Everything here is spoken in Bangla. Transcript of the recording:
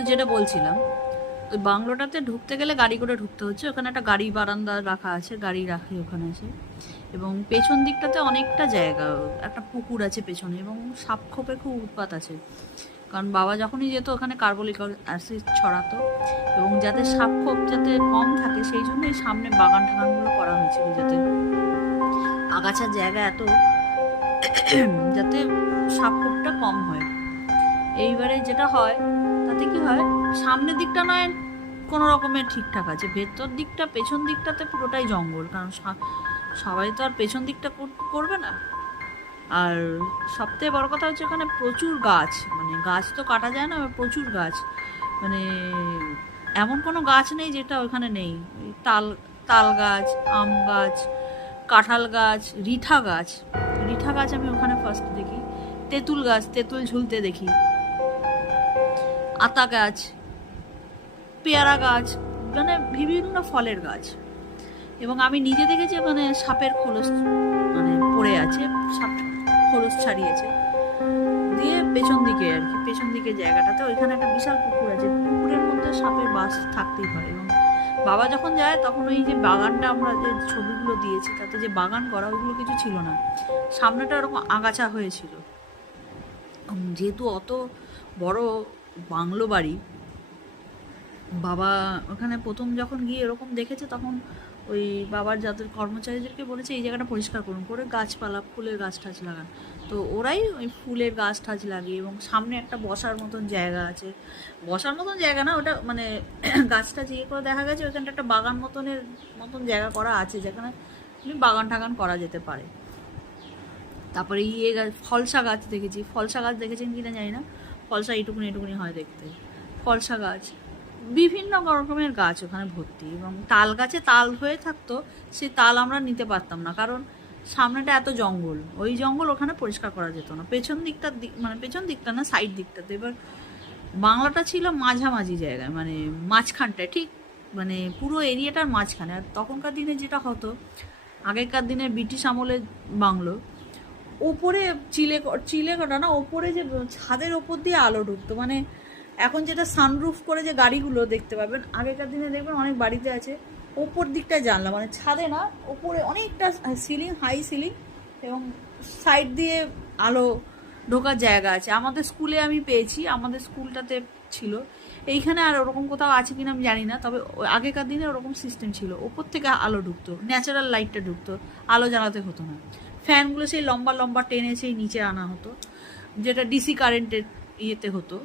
তো যেটা বলছিলাম, ওই বাংলোটাতে ঢুকতে গেলে গাড়ি করে ঢুকতে হচ্ছে। ওখানে একটা গাড়ি বারান্দা রাখা আছে, গাড়ি রাখে ওখানে এসে। এবং পেছন দিকটাতে অনেকটা জায়গা, একটা পুকুর আছে পেছনে, এবং সাপ খোপের খুব উৎপাত আছে। কারণ বাবা যখনই যেত ওখানে কার্বলিক অ্যাসিড ছড়াতো, এবং যাতে সাপ খোপ যাতে কম থাকে সেই জন্যই সামনে বাগান টাগানগুলো করা হয়েছিল, যাতে আগাছার জায়গা এত যাতে সাপ খোপটা কম হয়। এইবারে যেটা হয়, তাতে কি হয়, সামনের দিকটা নয় কোনো রকমের ঠিকঠাক আছে, ভেতর দিকটা পেছন দিকটাতে পুরোটাই জঙ্গল। কারণ সবাই তো আর পেছন দিকটা করবে না। আর সবথেকে বড় কথা হচ্ছে ওখানে প্রচুর গাছ, মানে গাছ তো কাটা যায় না, প্রচুর গাছ। মানে এমন কোনো গাছ নেই যেটা ওখানে নেই। তাল তাল গাছ, আম গাছ, কাঁঠাল গাছ, রিঠা গাছ আমি ওখানে ফার্স্ট দেখি। তেঁতুল গাছ, তেঁতুল ঝুলতে দেখি। আতা গাছ, পেয়ারা গাছ, মানে বিভিন্ন ফলের গাছ। এবং আমি নিজে দেখেছি ওখানে সাপের খোলস মানে পড়ে আছে, সাপ খোলস ছাড়িয়েছে। দিয়ে পেছন দিকে আর কি, পেছন দিকে জায়গাটাতে ওইখানে একটা বিশাল পুকুর আছে, পুকুরের মধ্যে সাপের বাস থাকতেই পারে। এবং বাবা যখন যায় তখন ওই যে বাগানটা আমরা যে ছবিগুলো দিয়েছি তাতে যে বাগান করা, ওইগুলো কিছু ছিল না, সামনেটা ওরকম আগাছা হয়েছিল। যেহেতু অত বড় বাংলো বাড়ি, বাবা ওখানে প্রথম যখন গিয়ে এরকম দেখেছে তখন ওই বাবার যাদের কর্মচারীদেরকে বলেছে এই জায়গাটা পরিষ্কার করুন, করে গাছপালা, ফুলের গাছ টাছ লাগান। তো ওরাই ওই ফুলের গাছ টাছ লাগিয়ে, এবং সামনে একটা বসার মতন জায়গা আছে, বসার মতন জায়গা না ওটা, মানে গাছটা ইয়ে করে দেখা গেছে ওখানটা একটা বাগান মতন জায়গা করা আছে, যেখানে বাগান টাগান করা যেতে পারে। তারপরে ইয়ে গাছ, ফলসা গাছ দেখেছি। ফলসা গাছ দেখেছেন কিনা জানি না, ফলসা এইটুকুনি এইটুকুনি হয় দেখতে। ফলসা গাছ, বিভিন্ন রকমের গাছ ওখানে ভর্তি। এবং তাল গাছে তাল হয়ে থাকতো, সেই তাল আমরা নিতে পারতাম না, কারণ সামনেটা এত জঙ্গল, ওই জঙ্গল ওখানে পরিষ্কার করা যেত না। পেছন দিকটা মানে পেছন দিকটা না, সাইড দিকটাতে। এবার বাংলাটা ছিল মাঝামাঝি জায়গায়, মানে মাঝখানটায়, ঠিক মানে পুরো এরিয়াটার মাঝখানে। আর তখনকার দিনে যেটা হতো, আগেকার দিনে ব্রিটিশ আমলের বাংলো, ওপরে চিলে কটা না, ওপরে যে ছাদের ওপর দিয়ে আলো ঢুকতো। মানে এখন যেটা সানরুফ করে যে গাড়িগুলো দেখতে পাবেন, আগেকার দিনে দেখবেন অনেক বাড়িতে আছে ওপর দিকটায় জানলা, মানে ছাদে না, ওপরে অনেকটা সিলিং, হাই সিলিং, এবং সাইড দিয়ে আলো ঢোকার জায়গা আছে। আমাদের স্কুলে আমি পেয়েছি, আমাদের স্কুলটাতে ছিল। এইখানে আর ওরকম কোথাও আছে কিনা আমি জানি না, তবে আগেকার দিনে ওরকম সিস্টেম ছিল, ওপর থেকে আলো ঢুকতো, ন্যাচারাল লাইটটা ঢুকতো, আলো জ্বালাতে হতো না। ফ্যানগুলো সেই লম্বা লম্বা টেনে সেই নিচে আনা হতো, যেটা ডিসি কারেন্টের ইয়েতে হতো।